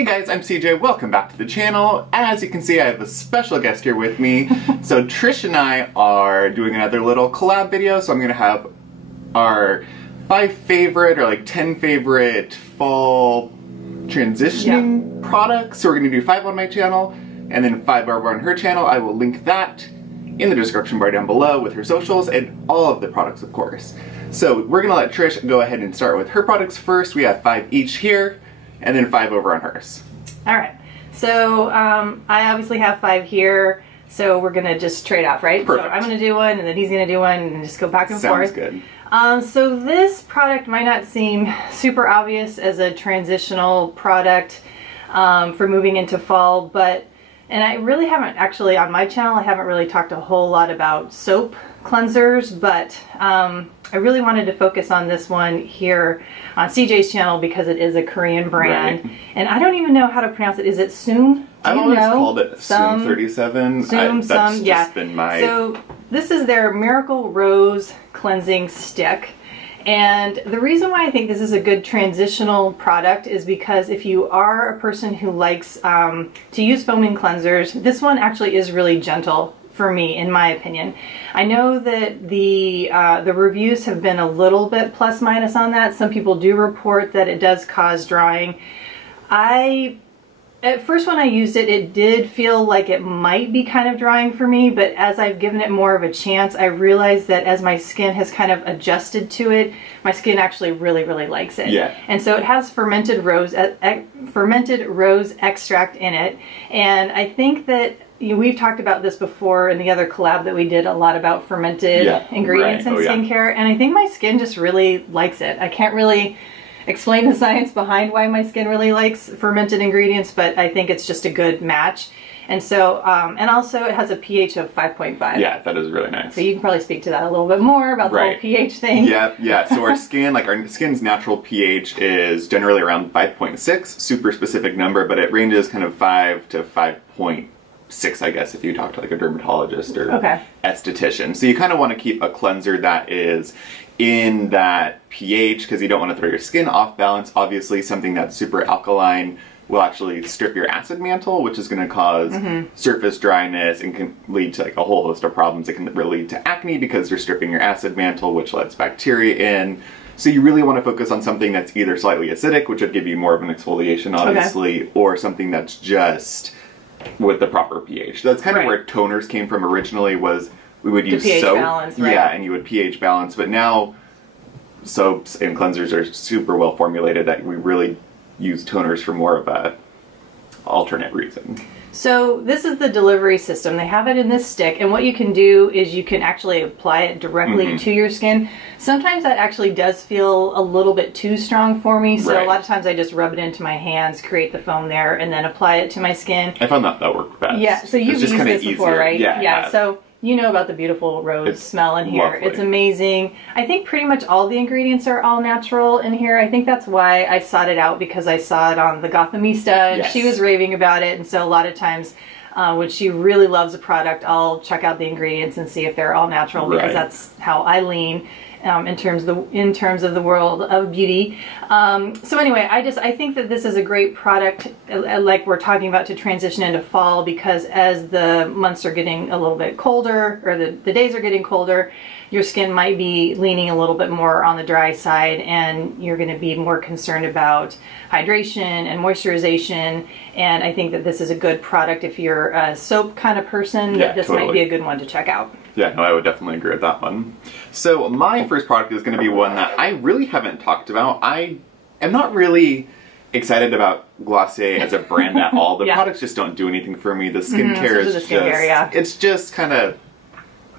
Hey guys, I'm CJ, welcome back to the channel. As you can see, I have a special guest here with me. So Trish and I are doing another little collab video, so I'm gonna have our 5 favorite or like 10 favorite fall transitioning products. So we're gonna do 5 on my channel and then 5 over on her channel. I will link that in the description bar down below with her socials and all of the products, of course. So we're gonna let Trish go ahead and start with her products first. We have 5 each here, and then 5 over on hers. All right. So I obviously have 5 here, so we're gonna just trade off, right? Perfect. So I'm gonna do one, and then he's gonna do one, and just go back and forth. Sounds good. So this product might not seem super obvious as a transitional product for moving into fall, and I really haven't actually, on my channel, I haven't really talked a whole lot about soap cleansers, but I really wanted to focus on this one here on CJ's channel because it is a Korean brand. Right. And I don't even know how to pronounce it. Is it Soom? I've always called it Soom 37. Soom, that's just been my... So this is their Miracle Rose Cleansing Stick. And the reason why I think this is a good transitional product is because if you are a person who likes to use foaming cleansers, this one actually is really gentle for me, in my opinion. I know that the reviews have been a little bit plus minus on that. Some people do report that it does cause drying. At first when I used it, it did feel like it might be kind of drying for me, but as I've given it more of a chance, I realized that as my skin has kind of adjusted to it, my skin actually really, really likes it. Yeah. And so it has fermented rose extract in it, and I think that we've talked about this before in the other collab that we did, a lot about fermented ingredients in skincare, and I think my skin just really likes it. I can't really explain the science behind why my skin really likes fermented ingredients, but I think it's just a good match. And so, and also it has a pH of 5.5. Yeah, that is really nice. So you can probably speak to that a little bit more about the whole pH thing. Yeah. So our skin's natural pH is generally around 5.6, super specific number, but it ranges kind of 5 to 5.6, I guess, if you talk to like a dermatologist or esthetician. So you kind of want to keep a cleanser that is in that pH because you don't want to throw your skin off balance. Obviously, something that's super alkaline will actually strip your acid mantle, which is going to cause surface dryness and can lead to like a whole host of problems. It can really lead to acne because you're stripping your acid mantle, which lets bacteria in. So you really want to focus on something that's either slightly acidic, which would give you more of an exfoliation, obviously, or something that's just with the proper pH. That's kind of where toners came from originally, was we would use pH soap. Balance, yeah, and you would pH balance, but now soaps and cleansers are super well formulated that we really use toners for more of a alternate reason. So this is the delivery system. They have it in this stick, and what you can do is you can actually apply it directly to your skin. Sometimes that actually does feel a little bit too strong for me, so a lot of times I just rub it into my hands, create the foam there, and then apply it to my skin. I found that worked best. Yeah, so you've used this before, right? Yeah. So you know about the beautiful rose smell in here. Lovely. It's amazing. I think pretty much all the ingredients are all natural in here. I think that's why I sought it out, because I saw it on the Gothamista and she was raving about it. And so a lot of times when she really loves a product, I'll check out the ingredients and see if they're all natural, because that's how I lean in terms of the world of beauty. So anyway, I think that this is a great product, like we're talking about, to transition into fall, because as the months are getting a little bit colder, or the days are getting colder, your skin might be leaning a little bit more on the dry side, and you're going to be more concerned about hydration and moisturization. And I think that this is a good product if you're a soap kind of person. This might be a good one to check out. Yeah, no, I would definitely agree with that one. So my first product is going to be one that I really haven't talked about. I am not really excited about Glossier as a brand at all. The products just don't do anything for me. The skincare is it's just kind of,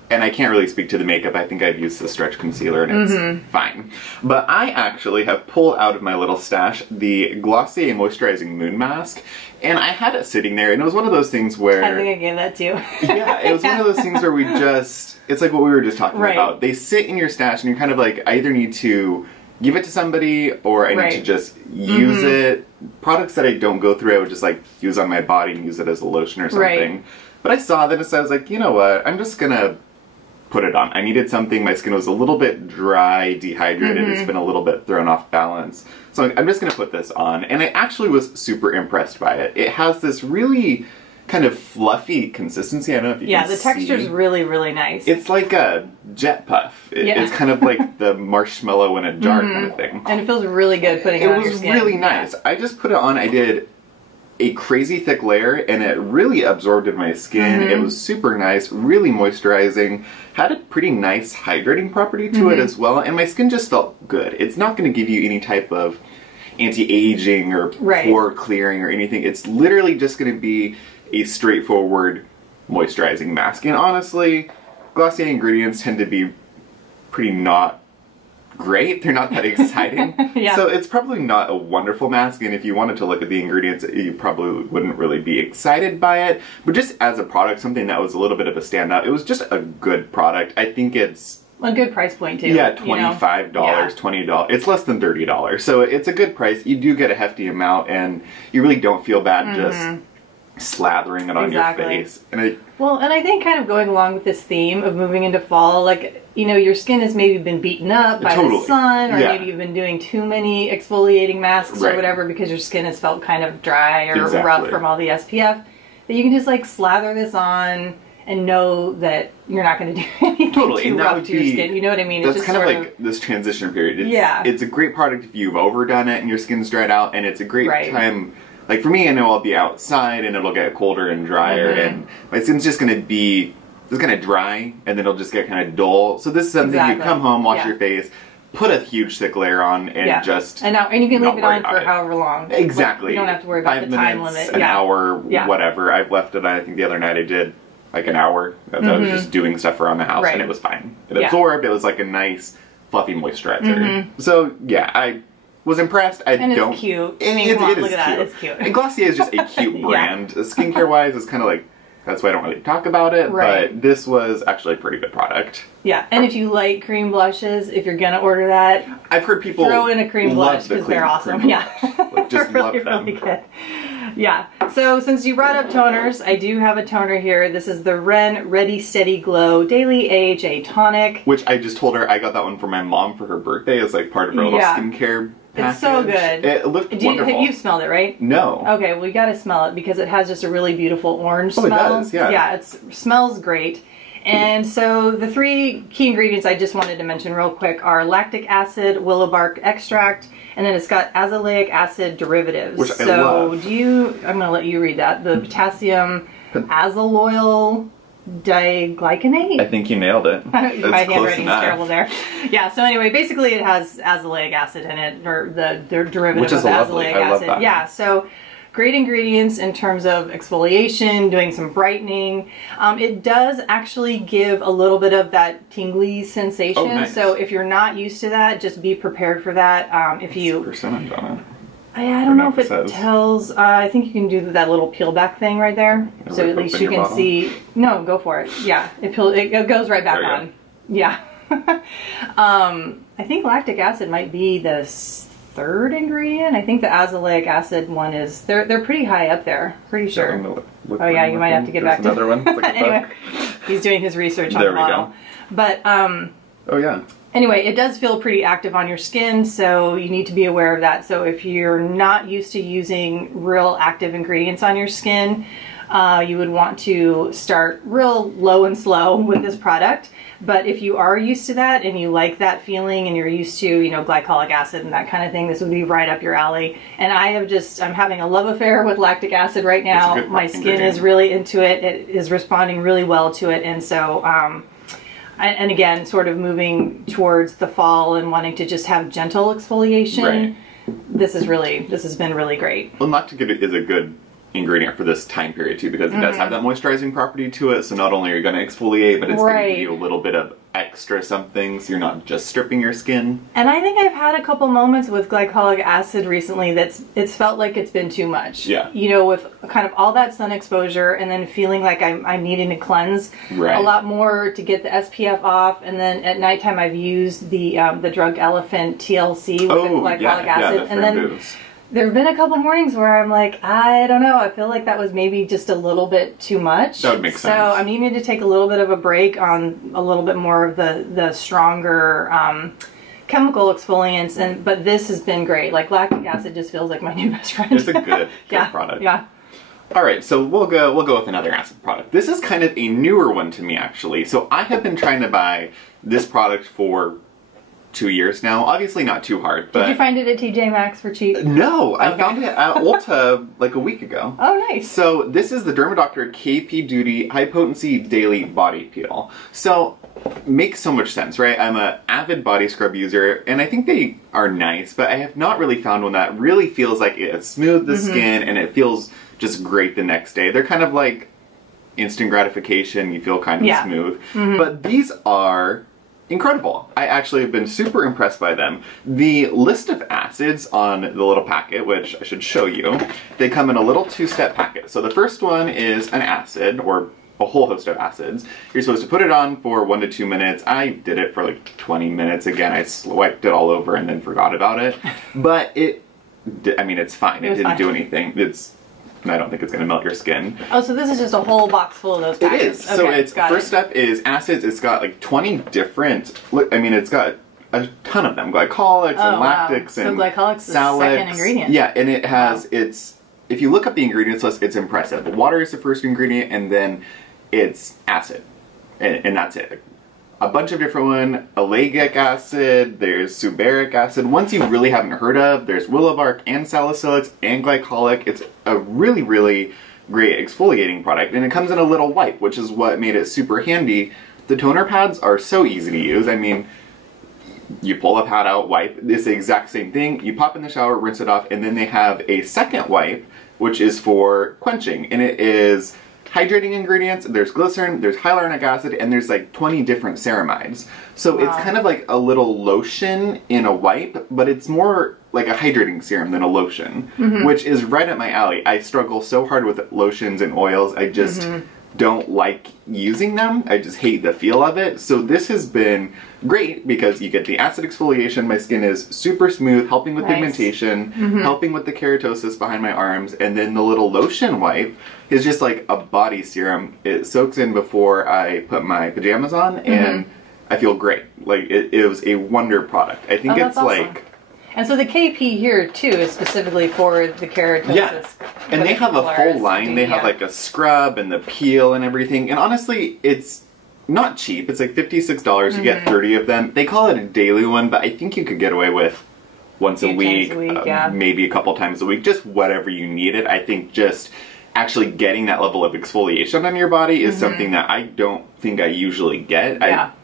and I can't really speak to the makeup. I think I've used the stretch concealer and it's fine. But I actually have pulled out of my little stash the Glossier Moisturizing Moon Mask. And I had it sitting there, and it was one of those things where... I think I gave that to you. Yeah, it was one of those things where we just... It's like what we were just talking about. They sit in your stash, and you're kind of like, I either need to give it to somebody, or I need to just use it. Products that I don't go through, I would just like use on my body and use it as a lotion or something. But I saw this, I was like, you know what, I'm just gonna put it on. I needed something, my skin was a little bit dry, dehydrated, it's been a little bit thrown off balance. So I'm just gonna put this on, and I actually was super impressed by it. It has this really kind of fluffy consistency. I don't know if you can see. Yeah, the texture's really, really nice. It's like a jet puff. It's kind of like the marshmallow in a jar kind of thing. And it feels really good putting it on your skin. It was really nice. I just put it on, I did a crazy thick layer, and it really absorbed in my skin. It was super nice, really moisturizing, had a pretty nice hydrating property to it as well, and my skin just felt good. It's not going to give you any type of anti-aging or pore clearing or anything. It's literally just going to be a straightforward moisturizing mask. And honestly, Glossier ingredients tend to be pretty not great. They're not that exciting. So it's probably not a wonderful mask, and if you wanted to look at the ingredients, you probably wouldn't really be excited by it. But just as a product, something that was a little bit of a standout. It was just a good product. I think it's a good price point too. Yeah, $25, $20. It's less than $30. So it's a good price. You do get a hefty amount, and you really don't feel bad just slathering it on your face. And I think kind of going along with this theme of moving into fall, like, you know, your skin has maybe been beaten up by the sun, or maybe you've been doing too many exfoliating masks or whatever because your skin has felt kind of dry or rough from all the SPF, that you can just like slather this on and know that you're not going to do anything too rough to your skin. You know what I mean? That's kind of like this transition period. It's a great product if you've overdone it and your skin's dried out, and it's a great time. Like for me, I know I'll be outside and it'll get colder and drier, and my skin's just going to be dry, and then it'll just get kind of dull. So this is something you come home, wash your face, put a huge thick layer on, and just and you can leave it on for however long. Exactly. Like, you don't have to worry about the time limit. An hour, whatever. I've left it on. I think the other night I did like an hour. I was just doing stuff around the house, and it was fine. It absorbed. It was like a nice fluffy moisturizer. So yeah, I was impressed. It's cute. I mean, look at that. It's cute. And Glossier is just a cute brand. Skincare wise, it's kind of like, that's why I don't really talk about it, but this was actually a pretty good product. Yeah, and if you like cream blushes, if you're gonna order that, I've heard people throw in a cream blush because they're awesome. Like, just really, love them. really good. Yeah. So since you brought up toners, I do have a toner here. This is the Ren Ready Steady Glow Daily AHA Tonic. Which I just told her I got that one for my mom for her birthday as like part of her little skincare package. It's so good. It looked wonderful. You've smelled it, right? No. Okay, well you gotta smell it because it has just a really beautiful orange smell. It does, Yeah, it smells great. And so the three key ingredients I just wanted to mention real quick are lactic acid, willow bark extract, and then it's got azelaic acid derivatives. Which I love. I'm going to let you read that. The potassium azelloyl diglycinate? I think you nailed it. My handwriting's terrible there. Yeah, so anyway, basically it has azelaic acid in it, or the derivative of azelaic acid. Yeah, so great ingredients in terms of exfoliation, doing some brightening. It does actually give a little bit of that tingly sensation. Oh, nice. So if you're not used to that, just be prepared for that. If you What's the percentage on it? I don't know if it tells. I think you can do that little peel back thing right there, so at least you can see. No, go for it. Yeah, it goes right back on. Yeah. I think lactic acid might be the third ingredient. I think the azelaic acid one is. They're pretty high up there. Pretty sure. Oh yeah, you might have to get back to another one. Like anyway, he's doing his research on the model. But oh yeah. Anyway, it does feel pretty active on your skin, so you need to be aware of that. So if you're not used to using real active ingredients on your skin, you would want to start real low and slow with this product. But if you are used to that and you like that feeling and you're used to, you know, glycolic acid and that kind of thing, this would be right up your alley. And I'm having a love affair with lactic acid right now. My skin is really into it. It is responding really well to it. And so, and again, sort of moving towards the fall and wanting to just have gentle exfoliation. This has been really great. Well, lactic is a good ingredient for this time period too, because it does have that moisturizing property to it. So not only are you going to exfoliate, but it's going to give you a little bit of extra something, so you're not just stripping your skin. And I think I've had a couple moments with glycolic acid recently it's felt like it's been too much. Yeah. You know, with kind of all that sun exposure and then feeling like I'm needing to cleanse a lot more to get the SPF off, and then at nighttime I've used the Drug Elephant TLC with the glycolic acid, and then There have been a couple mornings where I'm like, I don't know, I feel like that was maybe just a little bit too much. That would make sense. So I'm needing to take a little bit of a break on a little bit more of the stronger chemical exfoliants, but this has been great. Like lactic acid just feels like my new best friend. It's a good product. Yeah. All right, so we'll go with another acid product. This is kind of a newer one to me, actually. So I have been trying to buy this product for 2 years now. Obviously not too hard, but... Did you find it at TJ Maxx for cheap? No, I found it at Ulta like a week ago. Oh, nice. So this is the DermaDoctor Kbeauty High Potency Daily Body Peel. So, makes so much sense, right? I'm an avid body scrub user, and I think they are nice, but I have not really found one that really feels like it smooths the skin, and it feels just great the next day. They're kind of like instant gratification, you feel kind of smooth. But these are incredible. I actually have been super impressed by them. The list of acids on the little packet, which I should show you, they come in a little 2-step packet. So the first one is an acid, or a whole host of acids. You're supposed to put it on for 1 to 2 minutes. I did it for like 20 minutes. Again, I wiped it all over and then forgot about it. But I mean, it's fine. It didn't do anything. I don't think it's going to melt your skin. Oh, so this is just a whole box full of those packets. It is. Okay, so it's first step is acids. It's got like 20 different, I mean, it's got a ton of them. Glycolics and lactics and so glycolics is the second ingredient. Yeah, and it has, if you look up the ingredients list, it's impressive. Water is the first ingredient, and then it's acid. And that's it. A bunch of different ones. Ellagic acid, there's subearic acid. Ones you really haven't heard of, there's willow bark and salicylics and glycolic. It's a really, really great exfoliating product, and it comes in a little wipe, which is what made it super handy. The toner pads are so easy to use. I mean, you pull a pad out, wipe. It's the exact same thing. You pop in the shower, rinse it off, and then they have a second wipe, which is for quenching, and it is hydrating ingredients. There's glycerin, there's hyaluronic acid, and there's like 20 different ceramides. So it's kind of like a little lotion in a wipe, but it's more like a hydrating serum than a lotion, which is right up my alley. I struggle so hard with lotions and oils. I just don't like using them. I just hate the feel of it. So this has been great because you get the acid exfoliation. My skin is super smooth, helping with pigmentation, helping with the keratosis behind my arms, and then the little lotion wipe is just like a body serum. It soaks in before I put my pajamas on, and I feel great. Like, it was a wonder product. I think it's awesome. Like... And so the KP here, too, is specifically for the keratosis. Yeah, and they have a full line. They have like a scrub and the peel and everything. And honestly, it's not cheap. It's like $56. You get 30 of them. They call it a daily one, but I think you could get away with once a week, maybe a couple times a week, just whatever you needed. I think just actually getting that level of exfoliation on your body is something that I don't think I usually get.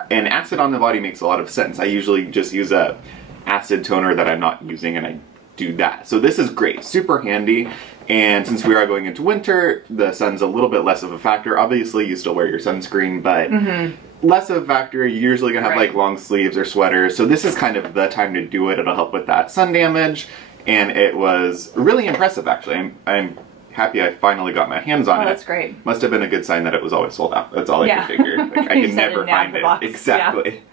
And acid on the body makes a lot of sense. I usually just use a acid toner that I'm not using, and I do that. So this is great, super handy. And since we are going into winter, the sun's a little bit less of a factor. Obviously, you still wear your sunscreen, but less of a factor. You're usually gonna have like long sleeves or sweaters. So this is kind of the time to do it. It'll help with that sun damage. And it was really impressive, actually. I'm happy I finally got my hands on it. That's great. Must have been a good sign that it was always sold out. That's all I could figure. Like, I can never find it. Exactly.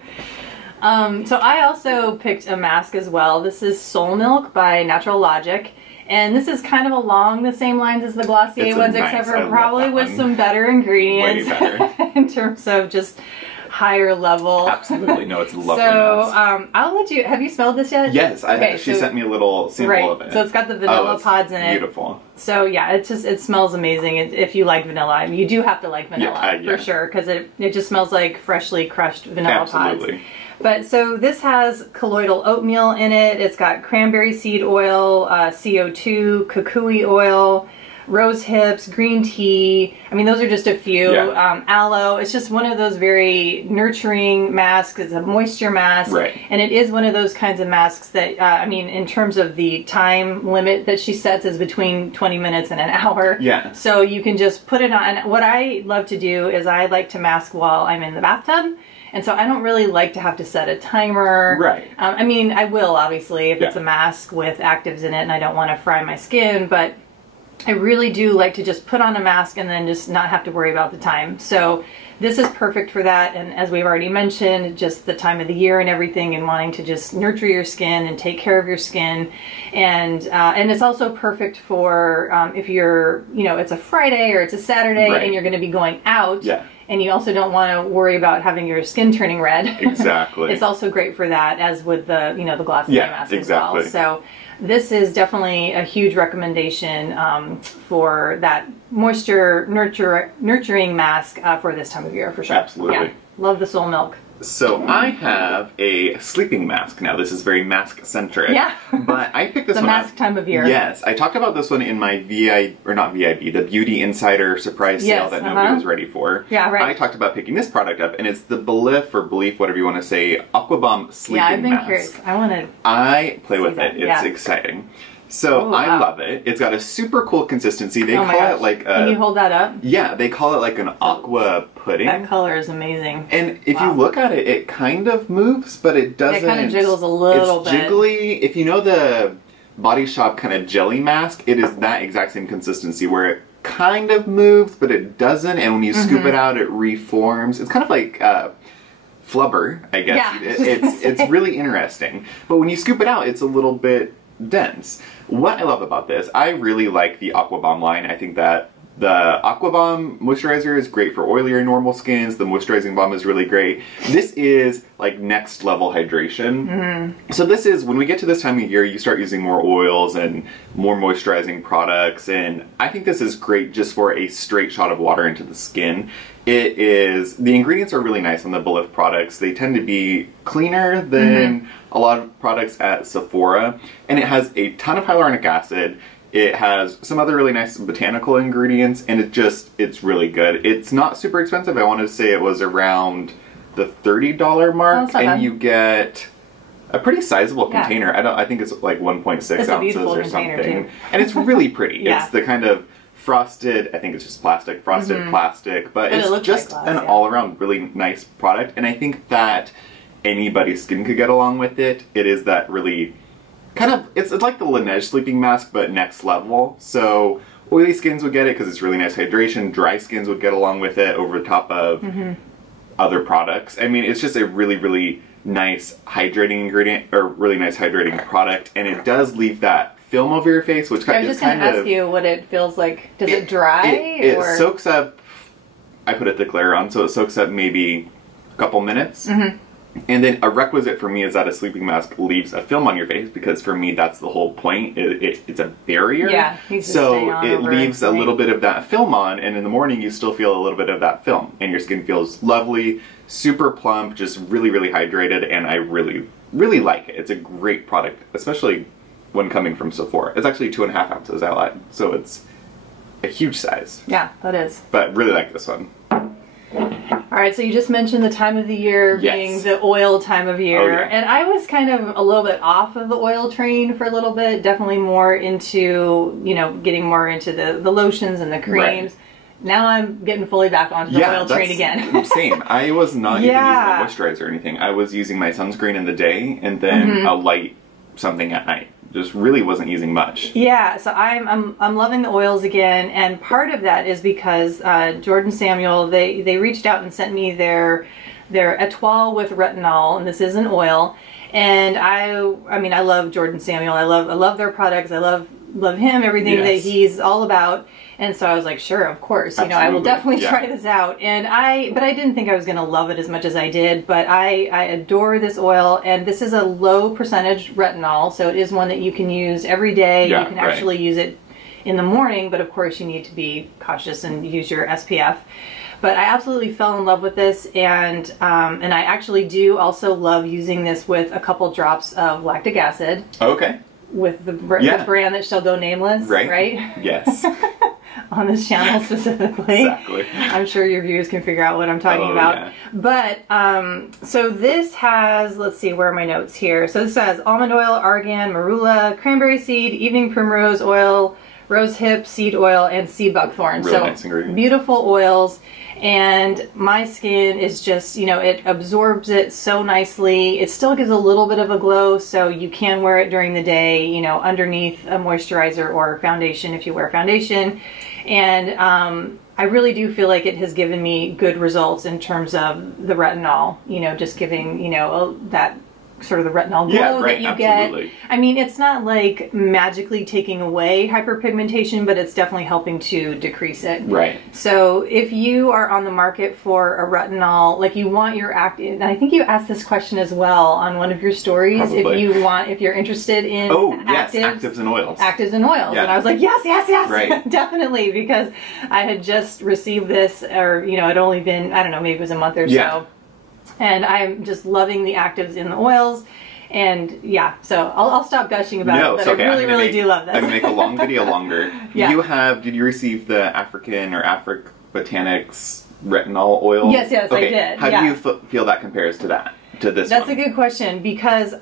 So I also picked a mask as well. This is Soul Milk by Naturallogic. And this is kind of along the same lines as the Glossier ones, except for probably with some better ingredients. Way better. In terms of just higher level. Absolutely. No, it's lovely. So I'll let you, have you smelled this yet? Yes, she sent me a little sample of it. So it's got the vanilla pods in it. Beautiful. So yeah, it smells amazing. If you like vanilla, you do have to like vanilla for sure, because it just smells like freshly crushed vanilla pods. But so this has colloidal oatmeal in it. It's got cranberry seed oil, CO2, kukui oil, rose hips, green tea. I mean, those are just a few. Aloe. It's just one of those very nurturing masks. It's a moisture mask. And it is one of those kinds of masks that, I mean, in terms of the time limit that she sets is between 20 minutes and an hour. So you can just put it on. And what I love to do is I like to mask while I'm in the bathtub. And so I don't really like to have to set a timer. I mean, I will, obviously, if it's a mask with actives in it and I don't want to fry my skin, but I really do like to just put on a mask and then just not have to worry about the time. So this is perfect for that. And as we've already mentioned, just the time of the year and everything, and wanting to just nurture your skin and take care of your skin. And it's also perfect for if you're, you know, it's a Friday or it's a Saturday and you're going to be going out. Yeah. And you also don't want to worry about having your skin turning red. Exactly. It's also great for that, as with the, you know, the Glossier Mask as well. So this is definitely a huge recommendation for that moisture nurturing mask for this time of year, for sure. Absolutely. Yeah. Love the soul milk. So I have a sleeping mask now. This is very mask centric. Yeah. But I picked this the one up. The mask time of year. Yes. I talked about this one in my the Beauty Insider surprise sale that nobody was ready for. Yeah, right. I talked about picking this product up, and it's the Belif or Belif, whatever you want to say, Aqua Bomb sleeping mask. Yeah, I've been curious. I play with it. It's exciting. So I love it. It's got a super cool consistency. They call it like a... Can you hold that up? Yeah, they call it like an aqua pudding. That color is amazing. And if you look at it, it kind of moves, but it doesn't... It kind of jiggles a little bit. It's jiggly. If you know the Body Shop kind of jelly mask, it is that exact same consistency where it kind of moves, but it doesn't. And when you scoop it out, it reforms. It's kind of like... flubber, I guess. Yeah. It's really interesting. But when you scoop it out, it's a little bit dense. What I love about this, I really like the Aqua Bomb line. I think that the Aqua Bomb moisturizer is great for oilier normal skins. The moisturizing balm is really great. This is like next level hydration. So this is, when we get to this time of year, you start using more oils and more moisturizing products, and I think this is great just for a straight shot of water into the skin. It is, the ingredients are really nice on the Belif products. They tend to be cleaner than a lot of products at Sephora, and it has a ton of hyaluronic acid. It has some other really nice botanical ingredients, and it's really good. It's not super expensive. I want to say it was around the $30 mark, and you get a pretty sizable container. I think it's like 1.6 ounces or something. And it's really pretty. It's the kind of frosted, I think it's just plastic, frosted plastic, but it's just like glass, an all-around really nice product, and I think that anybody's skin could get along with it. It is that really kind of, it's like the Laneige sleeping mask, but next level. So oily skins would get it because it's really nice hydration. Dry skins would get along with it over the top of other products. I mean, it's just a really, really nice hydrating ingredient, or really nice hydrating product, and it does leave that film over your face, which I was just going to ask you what it feels like. Does it dry? It soaks up. I put a thick layer on, so it soaks up maybe a couple minutes. And then a requisite for me is that a sleeping mask leaves a film on your face, because for me that's the whole point. It's a barrier. Yeah. So it leaves a little bit of that film on, and in the morning you still feel a little bit of that film, and your skin feels lovely, super plump, just really, really hydrated, and I really, really like it. It's a great product, especially when coming from Sephora. It's actually 2.5 ounces, I lied. So it's a huge size. Yeah, that is. But really like this one. Alright, so you just mentioned the time of the year being the oil time of year. And I was kind of a little bit off of the oil train for a little bit. Definitely more into, you know, getting more into the lotions and the creams. Now I'm getting fully back onto the oil train again. Same. I was not even using a moisturizer or anything. I was using my sunscreen in the day and then a light something at night. Just really wasn't using much. Yeah, so I'm loving the oils again, and part of that is because Jordan Samuel, they reached out and sent me their Etoile with retinol, and this is an oil. And I mean I love Jordan Samuel. I love their products. I love him, everything that he's all about. And so I was like, sure, of course, you know, I will definitely try this out. And but I didn't think I was going to love it as much as I did, but I adore this oil, and this is a low percentage retinol, so it is one that you can use every day. You can actually use it in the morning, but of course you need to be cautious and use your SPF. But I absolutely fell in love with this, and I actually do also love using this with a couple drops of lactic acid. Okay. With the brand that shall go nameless, right? Yes. On this channel specifically. Exactly. I'm sure your viewers can figure out what I'm talking about. Yeah. But, so this has, let's see, where are my notes here? So this has almond oil, argan, marula, cranberry seed, evening primrose oil, rose hip, seed oil, and sea buckthorn. Really nice ingredient. Beautiful oils. And my skin is just, you know, it absorbs it so nicely. It still gives a little bit of a glow, so you can wear it during the day, you know, underneath a moisturizer or foundation if you wear foundation. And I really do feel like it has given me good results in terms of the retinol, you know, just giving, you know, that sort of the retinol glow that you get. I mean, it's not like magically taking away hyperpigmentation, but it's definitely helping to decrease it. Right. So if you are on the market for a retinol, like you want your active, and I think you asked this question as well on one of your stories, Probably. if you're interested in actives and oils. Actives and oils. Yeah. And I was like, yes, right. definitely, because I had just received this, or, you know, it'd only been, I don't know, maybe it was a month or so. And I'm just loving the actives in the oils. And yeah, so I'll stop gushing about it, but I really do love this. I'm going to make a long video longer. Did you receive the African or Afric Botanics retinol oil? Yes, I did. How do you feel that compares to that? To this That's a good question, because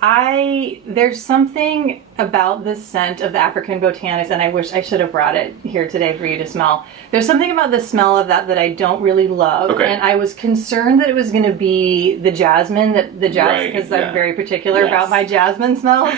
there's something about the scent of the African Botanics, and I wish I should have brought it here today for you to smell. There's something about the smell of that I don't really love, and I was concerned that it was going to be the jasmine, because I'm very particular about my jasmine smells,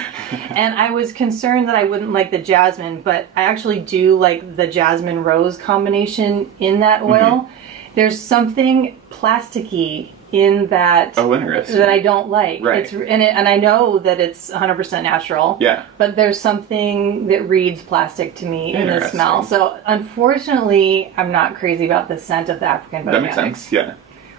and I was concerned that I wouldn't like the jasmine, but I actually do like the jasmine rose combination in that oil. There's something plasticky in that that I don't like. It's and I know that it's 100% natural. Yeah. But there's something that reads plastic to me in the smell. So unfortunately, I'm not crazy about the scent of the African Botanics. That makes sense. Yeah.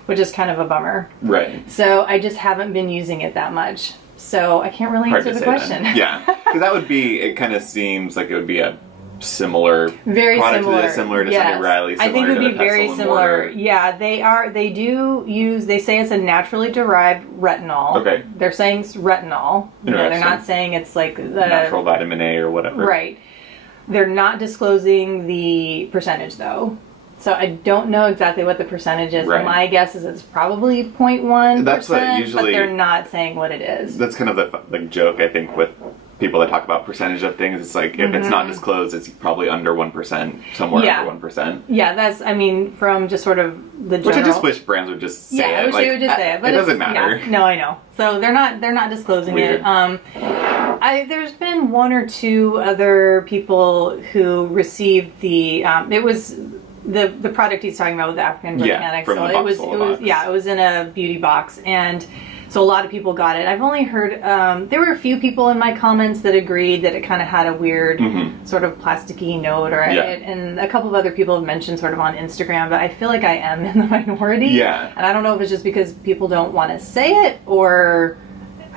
Which is kind of a bummer. Right. So I just haven't been using it that much. So I can't really answer the question. Yeah. Because that would be. It kind of seems like it would be a similar product similar to Sunny Riley. I think it would be very similar. Yeah, they do use, they say it's a naturally derived retinol. Okay. They're saying it's retinol. You know, they're not saying it's like the natural vitamin A or whatever. Right. They're not disclosing the percentage though. So I don't know exactly what the percentage is. Right. My guess is it's probably 0.1%. That's what usually, but they're not saying what it is. That's kind of the joke, I think, with people that talk about percentage of things. It's like, if it's not disclosed, it's probably under 1%, somewhere under 1%. Yeah, that's, I mean, from just sort of the general... Which I just wish brands would just say it. Yeah, I wish they would just say it. But it doesn't matter. Yeah, no, I know. So they're not disclosing it. There's been one or two other people who received the, it was... The product he's talking about with the African Botanics. From the box, it was in a beauty box, and so a lot of people got it. I've only heard there were a few people in my comments that agreed that it kind of had a weird sort of plasticky note, and a couple of other people have mentioned sort of on Instagram, but I feel like I am in the minority. Yeah. And I don't know if it's just because people don't want to say it, or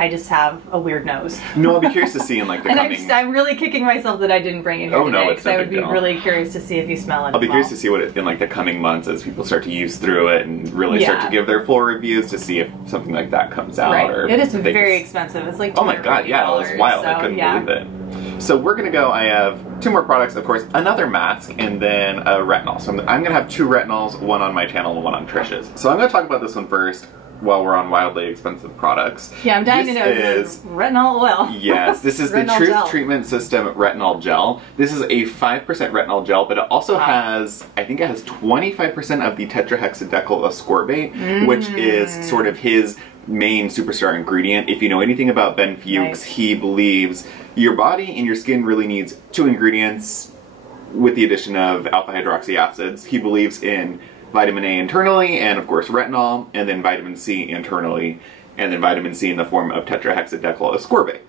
I just have a weird nose. No, I'll be curious to see in like the coming... I'm really kicking myself that I didn't bring it here today, because I would be really curious to see if you smell it. I'll be curious to see what in like the coming months, as people start to use through it and really start to give their full reviews, to see if something like that comes out. Right. Or it is very expentive. It's like $250. Oh my god, yeah, it was wild. So, I couldn't believe it. So we're gonna go. I have 2 more products, of course, another mask, and then a retinol. So I'm gonna have 2 retinols, one on my channel and one on Trish's. So I'm gonna talk about this one first, while we're on wildly expensive products. Yeah, I'm dying to know. Is retinol oil. Yes, this is the Truth Treatment System Retinol Gel. This is a 5% retinol gel, but it also has, I think it has 25% of the tetrahexadecyl ascorbate, which is sort of his main superstar ingredient. If you know anything about Ben Fuchs, he believes your body and your skin really needs 2 ingredients with the addition of alpha hydroxy acids. He believes in vitamin A internally, and of course retinol, and then vitamin C internally, and then vitamin C in the form of tetrahexadecyl ascorbate.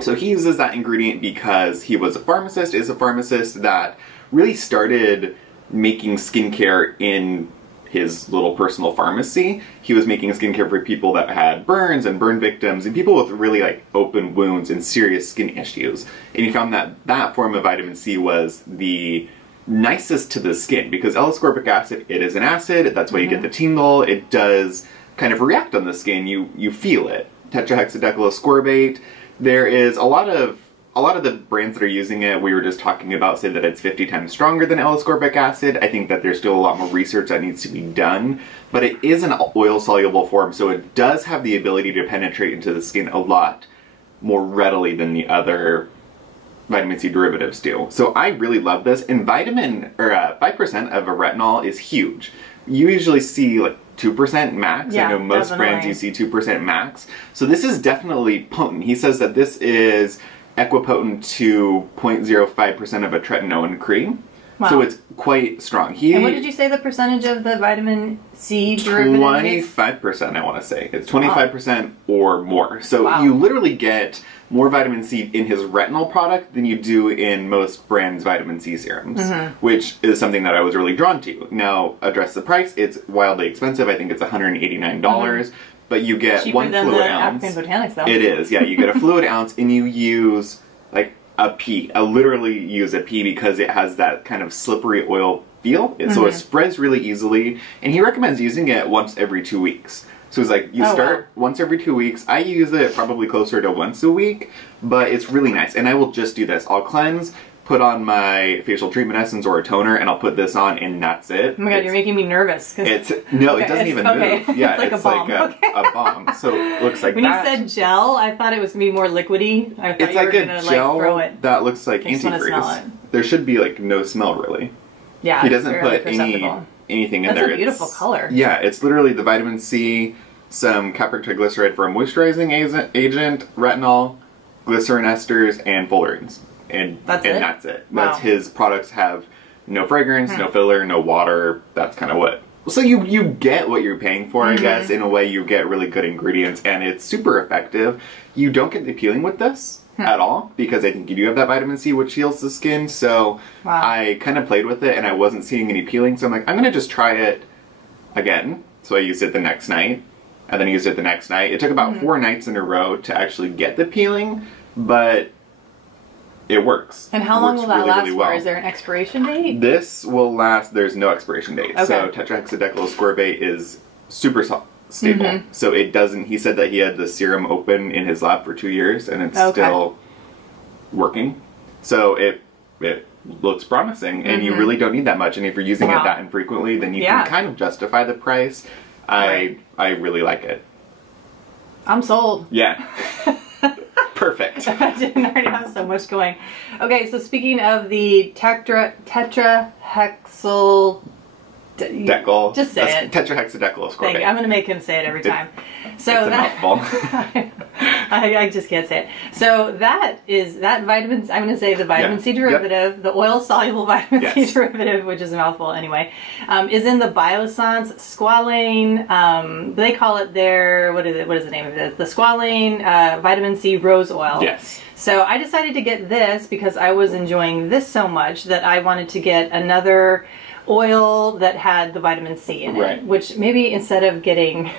So he uses that ingredient because he was a pharmacist, is a pharmacist that really started making skincare in his little personal pharmacy. He was making skincare for people that had burns and burn victims and people with really like open wounds and serious skin issues. And he found that that form of vitamin C was the nicest to the skin, because L-ascorbic acid, it is an acid, that's why you get the tingle, it does kind of react on the skin, you feel it. Tetrahexadecyl ascorbate, there is a lot of the brands that are using it, we were just talking about, say that it's 50 times stronger than L-ascorbic acid. I think that there's still a lot more research that needs to be done, but it is an oil-soluble form, so it does have the ability to penetrate into the skin a lot more readily than the other vitamin C derivatives do. So I really love this. And 5% of a retinol is huge. You usually see like 2% max. Yeah, I know most brands you see 2% max. So this is definitely potent. He says that this is equipotent to 0.05% of a tretinoin cream. Wow. So it's quite strong. And what did you say the percentage of the vitamin C derivative 25%, I want to say. It's 25% or more. So you literally get more vitamin C in his retinol product than you do in most brands' vitamin C serums, which is something that I was really drawn to. Now, address the price. It's wildly expensive. I think it's $189. But you get cheaper one than fluid the ounce. African Botanics, though. It is, yeah. You get a fluid ounce and you use like a pea. I literally use a pea because it has that kind of slippery oil feel. So it spreads really easily. And he recommends using it once every 2 weeks. So he's like, you start once every 2 weeks. I use it probably closer to once a week, but it's really nice. And I will just do this. I'll cleanse, put on my facial treatment essence or a toner, and I'll put this on, and that's it. Oh my god, you're making me nervous. No, it doesn't even move. Yeah, it's like a bomb. A bomb. So it looks like when that. When you said gel, I thought it was going to be more liquidy. I thought it's you were like going a to gel throw it. that looks like antifreeze. There should be like no smell really. Yeah, he doesn't put anything in there. That's a beautiful color. Yeah, it's literally the vitamin C, some capryltriglyceride for a moisturizing agent, retinol, glycerin esters, and fullerenes. And that's it. Wow. That's his products have no fragrance, no filler, no water. That's kind of what. So you get what you're paying for, I guess. In a way, you get really good ingredients, and it's super effective. You don't get the peeling with this at all, because I think you do have that vitamin C, which heals the skin. So I kind of played with it, and I wasn't seeing any peeling. So I'm like, I'm going to just try it again. So I used it the next night, and then I used it the next night. It took about 4 nights in a row to actually get the peeling, but it works. And how long will that last for? Is there an expiration date? This will last, there's no expiration date. Okay. So tetrahexadecyl ascorbate is super stable. So it doesn't, he said that he had the serum open in his lab for 2 years and it's still working. So it looks promising and you really don't need that much. And if you're using it that infrequently, then you can kind of justify the price. I really like it. I'm sold. Yeah. Perfect. I didn't already have so much going. Okay, so speaking of the tetrahexyl... Just say it. Tetrahexadecyl ascorbate. I'm going to make him say it every time. So it's a mouthful. I just can't say it. So that vitamin, I'm going to say the vitamin C derivative, the oil-soluble vitamin C derivative, which is a mouthful anyway, is in the Biossance Squalane, they call it their, what is the name of it? The Squalane vitamin C rose oil. Yes. So I decided to get this because I was enjoying this so much that I wanted to get another oil that had the vitamin C in it, which maybe instead of getting,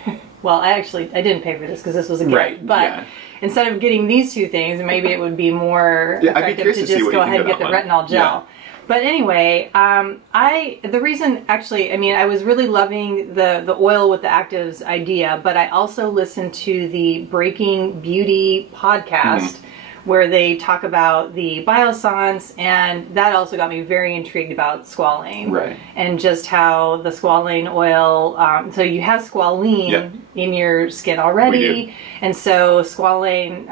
well, I didn't pay for this because this was a gift, but instead of getting these two things, maybe it would be more effective to just go ahead and get the retinol gel. But anyway, the reason actually, I mean, I was really loving the oil with the actives idea, but I also listened to the Breaking Beauty podcast where they talk about the Biossance, and that also got me very intrigued about Squalane. And just how the Squalane oil, so you have Squalane in your skin already, and so Squalane,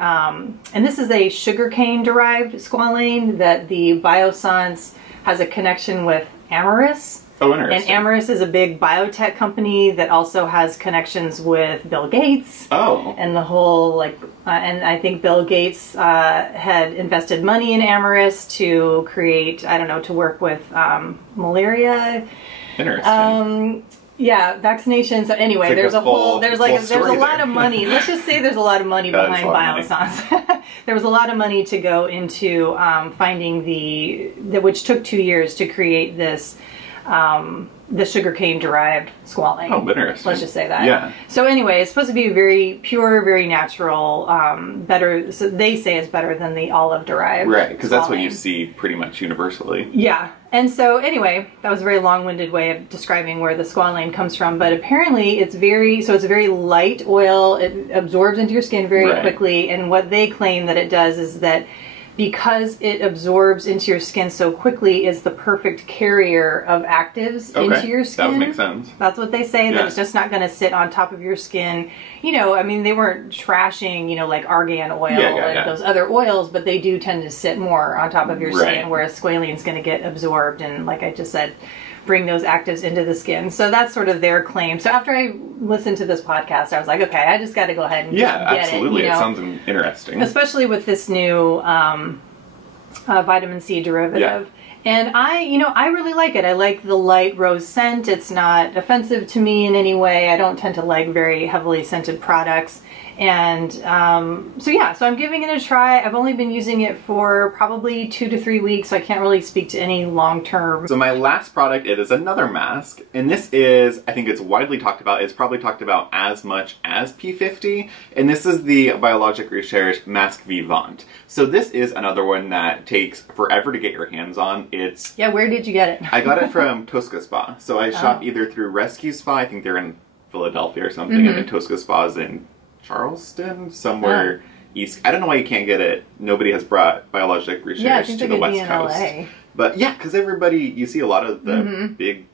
and this is a sugarcane derived Squalane that the Biossance has a connection with Amyris. Oh, interesting. And Amyris is a big biotech company that also has connections with Bill Gates. Oh. And the whole, and I think Bill Gates had invested money in Amyris to create, I don't know, to work with malaria. Interesting. Yeah, vaccination. So anyway, like there's a lot of money. Let's just say there's a lot of money behind Biossance. There was a lot of money to go into finding which took 2 years to create this, the sugarcane derived Squalane. Oh, interesting. Let's just say that. Yeah. So anyway, it's supposed to be very pure, very natural, better, so they say it's better than the olive derived. Right, because that's what you see pretty much universally. Yeah. And so anyway, that was a very long-winded way of describing where the Squalane comes from, but apparently it's a very light oil. It absorbs into your skin very quickly, and what they claim that it does is that because it absorbs into your skin so quickly, is the perfect carrier of actives into your skin. That would make sense. That's what they say, that it's just not going to sit on top of your skin. You know, I mean, they weren't trashing, you know, like argan oil and those other oils, but they do tend to sit more on top of your skin, whereas squalene is going to get absorbed and, like I just said, bring those actives into the skin. So that's sort of their claim. So after I listened to this podcast, I was like, okay, I just got to go ahead and get absolutely. it. You know? It sounds interesting. Especially with this new vitamin C derivative. And I really like it. I like the light rose scent. It's not offensive to me in any way. I don't tend to like very heavily scented products. And so I'm giving it a try. I've only been using it for probably 2 to 3 weeks, so I can't really speak to any long-term. So my last product, it is another mask, and this is, I think it's widely talked about. It's probably talked about as much as P50, and this is the Biologique Recherche Masque Vivant. So this is another one that takes forever to get your hands on. It's... Yeah, where did you get it? I got it from Tosca Spa. So I shop either through Rescue Spa, I think they're in Philadelphia or something, and then Tosca Spa's in Charleston, somewhere east. I don't know why you can't get it. Nobody has brought Biologique Recherche to the West Coast. LA. But yeah, because you see a lot of the big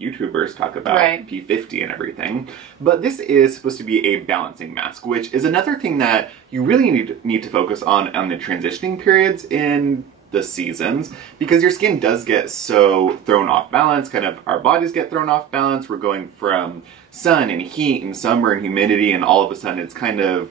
YouTubers talk about P50 and everything. But this is supposed to be a balancing mask, which is another thing that you really need to focus on the transitioning periods in the seasons, because your skin does get so thrown off balance. Kind of our bodies get thrown off balance. We're going from sun and heat and summer and humidity, and all of a sudden it's kind of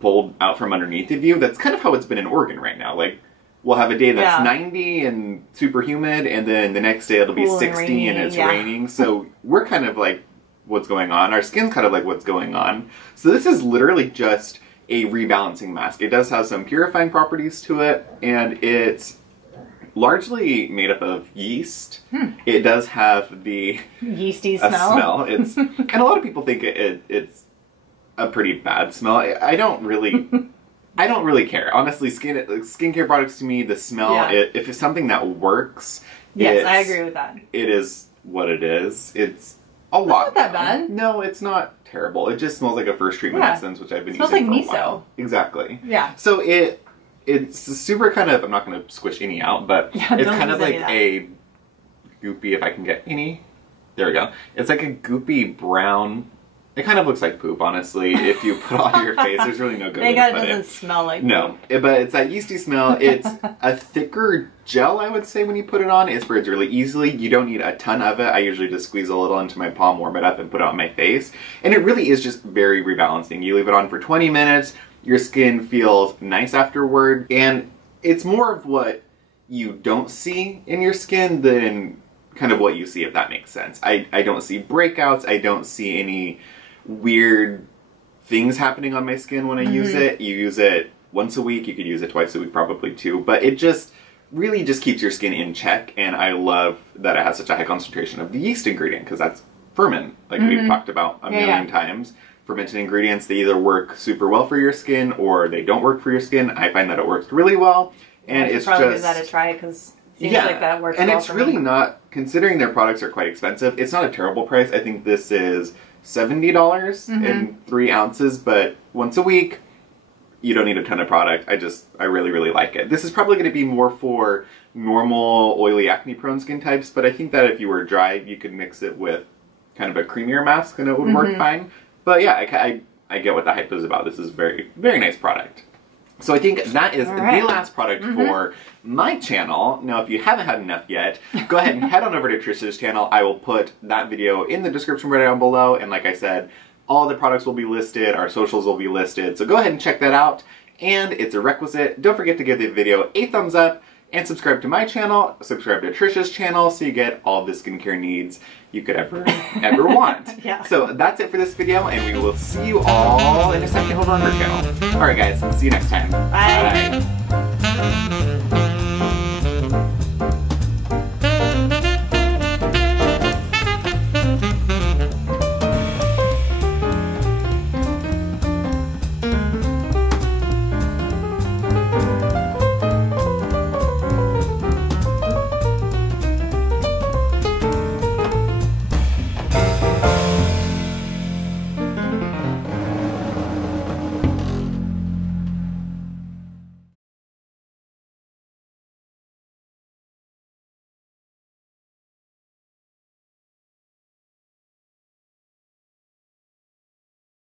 pulled out from underneath of you. That's kind of how it's been in Oregon right now. Like, we'll have a day that's 90 and super humid, and then the next day it'll be 60 and it's raining. So we're kind of like, what's going on? Our skin's kind of like, what's going on? So this is literally just a rebalancing mask. It does have some purifying properties to it, and it's largely made up of yeast. It does have the yeasty smell. It's and a lot of people think it's a pretty bad smell. I don't really care. Honestly, skincare products to me, the smell, if it's something that works, yes, I agree with that. It is what it is. It's a lot. It's not that bad. No, it's not terrible. It just smells like a first treatment essence, which I've been using like for miso. a while. Exactly. Yeah. So it's super kind of, I'm not going to squish any out, but it's kind of like a goopy, if I can get any. There we go. It's like a goopy brown. It kind of looks like poop, honestly, if you put it on your face. There's really no good way to put it. It doesn't smell like poop. No, but it's that yeasty smell. It's a thicker gel, I would say, when you put it on. It spreads really easily. You don't need a ton of it. I usually just squeeze a little into my palm, warm it up, and put it on my face. And it really is just very rebalancing. You leave it on for 20 minutes. Your skin feels nice afterward. And it's more of what you don't see in your skin than kind of what you see, if that makes sense. I don't see breakouts. I don't see any weird things happening on my skin when I use it. You use it once a week. You could use it twice a week, probably too. But it just really just keeps your skin in check. And I love that it has such a high concentration of the yeast ingredient, because that's ferment, like we've talked about a million times. Fermented ingredients, they either work super well for your skin or they don't work for your skin. I find that it works really well. And it's probably just... give that a try, because seems like that works and well it's for really me. not, considering their products are quite expensive, it's not a terrible price. I think this is $70 in 3 ounces, but once a week, you don't need a ton of product. I really, really like it. This is probably going to be more for normal, oily, acne-prone skin types, but I think that if you were dry, you could mix it with kind of a creamier mask and it would work fine. But yeah, I get what the hype is about. This is a very, very nice product. So I think that is the last product for my channel. Now, if you haven't had enough yet, go ahead and head on over to Trish's channel. I will put that video in the description right down below. And like I said, all the products will be listed. Our socials will be listed. So go ahead and check that out. And it's a requisite. Don't forget to give the video a thumbs up and subscribe to my channel. Subscribe to Trish's channel so you get all the skincare needs you could ever want. So that's it for this video, and we will see you all in a second over on her channel. Alright guys, see you next time. Bye. Bye.